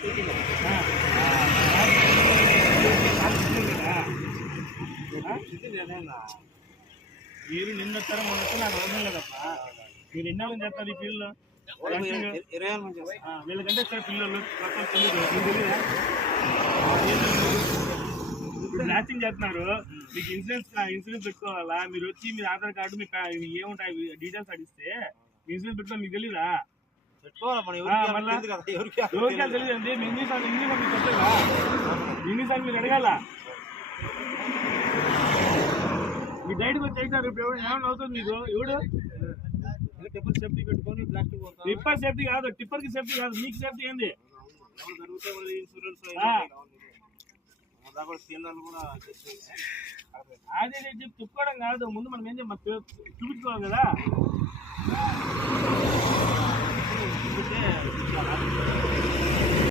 మీరు నిన్న వచ్చారో మొన్న వచ్చి నాకు అవసరం లేదప్పా. మీరు ఎన్నో మంది చేస్తారు ఈ ఫీల్డ్లో? వీళ్ళకంటే సార్ పిల్లలు బ్లాస్టింగ్ చేస్తున్నారు. మీకు ఇన్సూరెన్స్ పెట్టుకోవాలా? మీరు వచ్చి మీ ఆధార్ కార్డు మీ ఏముంటాయి డీటెయిల్స్ అడిగితే ఇన్సూరెన్స్ పెట్టుకోవాలి. మీకు తెలీదా? ఎవరికి తెలియదు అండి. ఎన్నిసార్లు మీకు చెప్పలేదా? ఎన్నిసార్లు మీరు అడగాల? మీ డైట్ వచ్చి చేశారు. ఇప్పుడు ఏమైనా అవుతుంది మీకు? ఎవడు టిప్పర్ సేఫ్టీ పెట్టుకొని టిప్పర్ సేఫ్టీ కాదు, టిప్పర్ కి సేఫ్టీ కాదు, మీకు సేఫ్టీ ఏంది? అదే చెప్పుకోవడం కాదు, ముందు మనం ఏం చూపించుకోవాలి కదా.